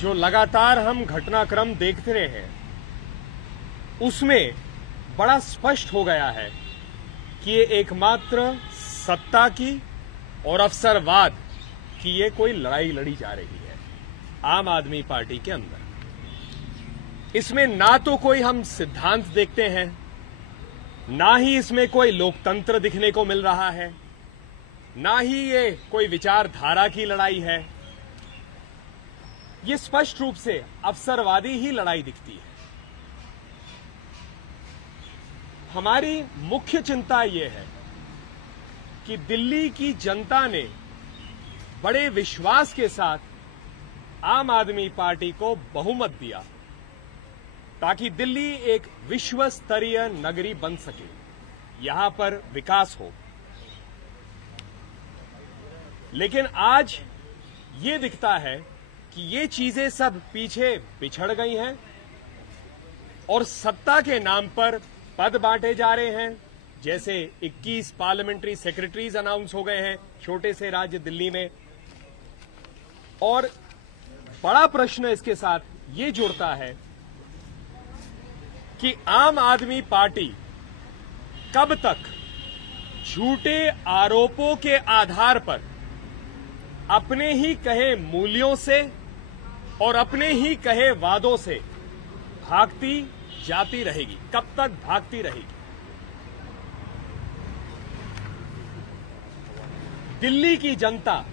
जो लगातार हम घटनाक्रम देखते रहे हैं उसमें बड़ा स्पष्ट हो गया है कि ये एकमात्र सत्ता की और अवसरवाद की ये कोई लड़ाई लड़ी जा रही है आम आदमी पार्टी के अंदर। इसमें ना तो कोई हम सिद्धांत देखते हैं, ना ही इसमें कोई लोकतंत्र दिखने को मिल रहा है, ना ही ये कोई विचारधारा की लड़ाई है। ये स्पष्ट रूप से अवसरवादी ही लड़ाई दिखती है। हमारी मुख्य चिंता ये है कि दिल्ली की जनता ने बड़े विश्वास के साथ आम आदमी पार्टी को बहुमत दिया ताकि दिल्ली एक विश्व स्तरीय नगरी बन सके, यहां पर विकास हो। लेकिन आज ये दिखता है कि ये चीजें सब पीछे बिछड़ गई हैं और सत्ता के नाम पर पद बांटे जा रहे हैं। जैसे 21 पार्लियामेंट्री सेक्रेटरीज अनाउंस हो गए हैं छोटे से राज्य दिल्ली में। और बड़ा प्रश्न इसके साथ ये जुड़ता है कि आम आदमी पार्टी कब तक झूठे आरोपों के आधार पर अपने ही कहे मूल्यों से और अपने ही कहे वादों से भागती जाती रहेगी, कब तक भागती रहेगी। दिल्ली की जनता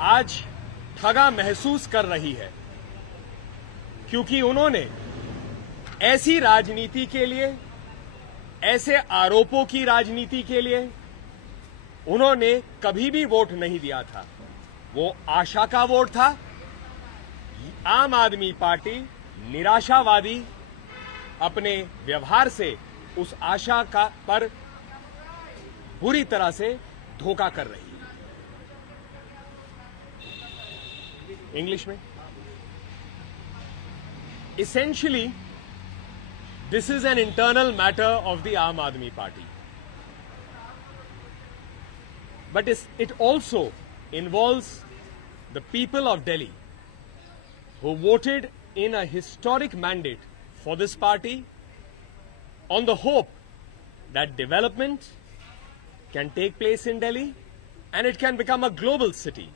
आज ठगा महसूस कर रही है क्योंकि उन्होंने ऐसी राजनीति के लिए, ऐसे आरोपों की राजनीति के लिए उन्होंने कभी भी वोट नहीं दिया था। वो आशा का वोट था। आम आदमी पार्टी निराशावादी अपने व्यवहार से उस आशा का पर बुरी तरह से धोखा कर रही है। इंग्लिश में essentially this is an internal matter of the Aam Aadmi Party, but it also involves the people of Delhi who voted in a historic mandate for this party on the hope that development can take place in Delhi and it can become a global city.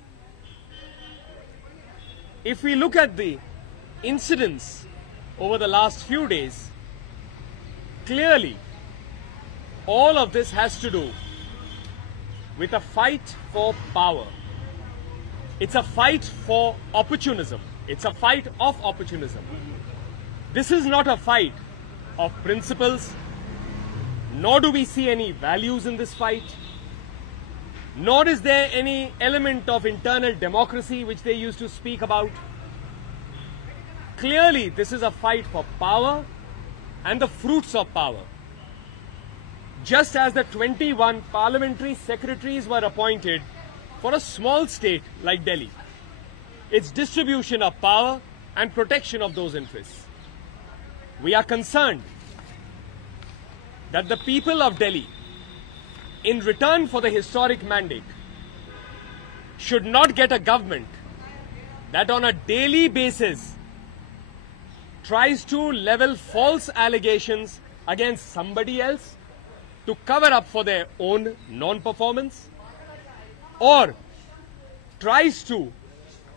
If we look at the incidents over the last few days, clearly all of this has to do with a fight for power. It's a fight for opportunism. It's a fight of opportunism. This is not a fight of principles, nor do we see any values in this fight, nor is there any element of internal democracy which they used to speak about. Clearly, this is a fight for power and the fruits of power. Just as the 21 parliamentary secretaries were appointed for a small state like Delhi, its distribution of power and protection of those interests. We are concerned that the people of Delhi, in return for the historic mandate, should not get a government that on a daily basis tries to level false allegations against somebody else to cover up for their own non-performance, or tries to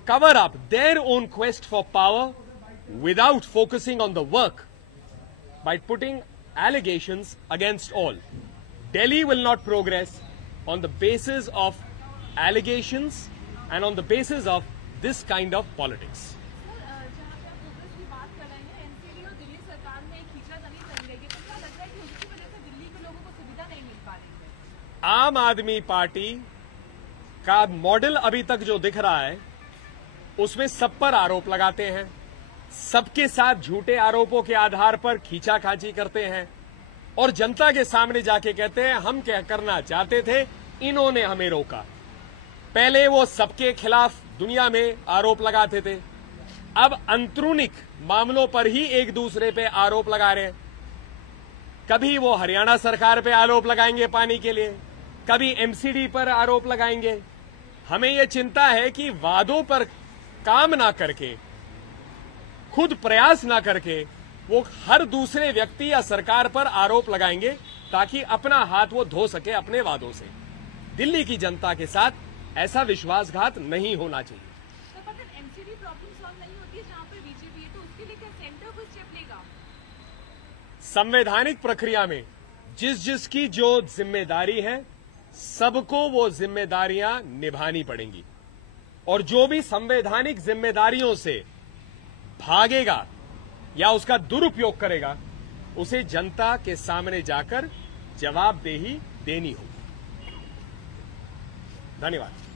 cover up their own quest for power without focusing on the work by putting allegations against all. Delhi will not progress on the basis of allegations and on the basis of this kind of politics. आम आदमी party का model अभी तक जो दिख रहा है उसमें सब पर आरोप लगाते हैं, सबके साथ झूठे आरोपों के आधार पर खींचाखाची करते हैं और जनता के सामने जाके कहते हैं हम क्या करना चाहते थे, इन्होंने हमें रोका। पहले वो सबके खिलाफ दुनिया में आरोप लगाते थे, अब अंतरूनिक मामलों पर ही एक दूसरे पे आरोप लगा रहे हैं। कभी वो हरियाणा सरकार पे आरोप लगाएंगे पानी के लिए, कभी एमसीडी पर आरोप लगाएंगे। हमें ये चिंता है कि वादों पर काम ना करके खुद प्रयास ना करके वो हर दूसरे व्यक्ति या सरकार पर आरोप लगाएंगे ताकि अपना हाथ वो धो सके अपने वादों से। दिल्ली की जनता के साथ ऐसा विश्वासघात नहीं होना चाहिए। एमसीडी प्रॉब्लम सॉल्व नहीं होती है जहां पर बीजेपी है, तो उसके लिए क्या सेंटर कुछ स्टेप लेगा? संवैधानिक प्रक्रिया में जिसकी जो जिम्मेदारी है सबको वो जिम्मेदारियां निभानी पड़ेंगी, और जो भी संवैधानिक जिम्मेदारियों से भागेगा या उसका दुरुपयोग करेगा उसे जनता के सामने जाकर जवाबदेही देनी होगी। धन्यवाद।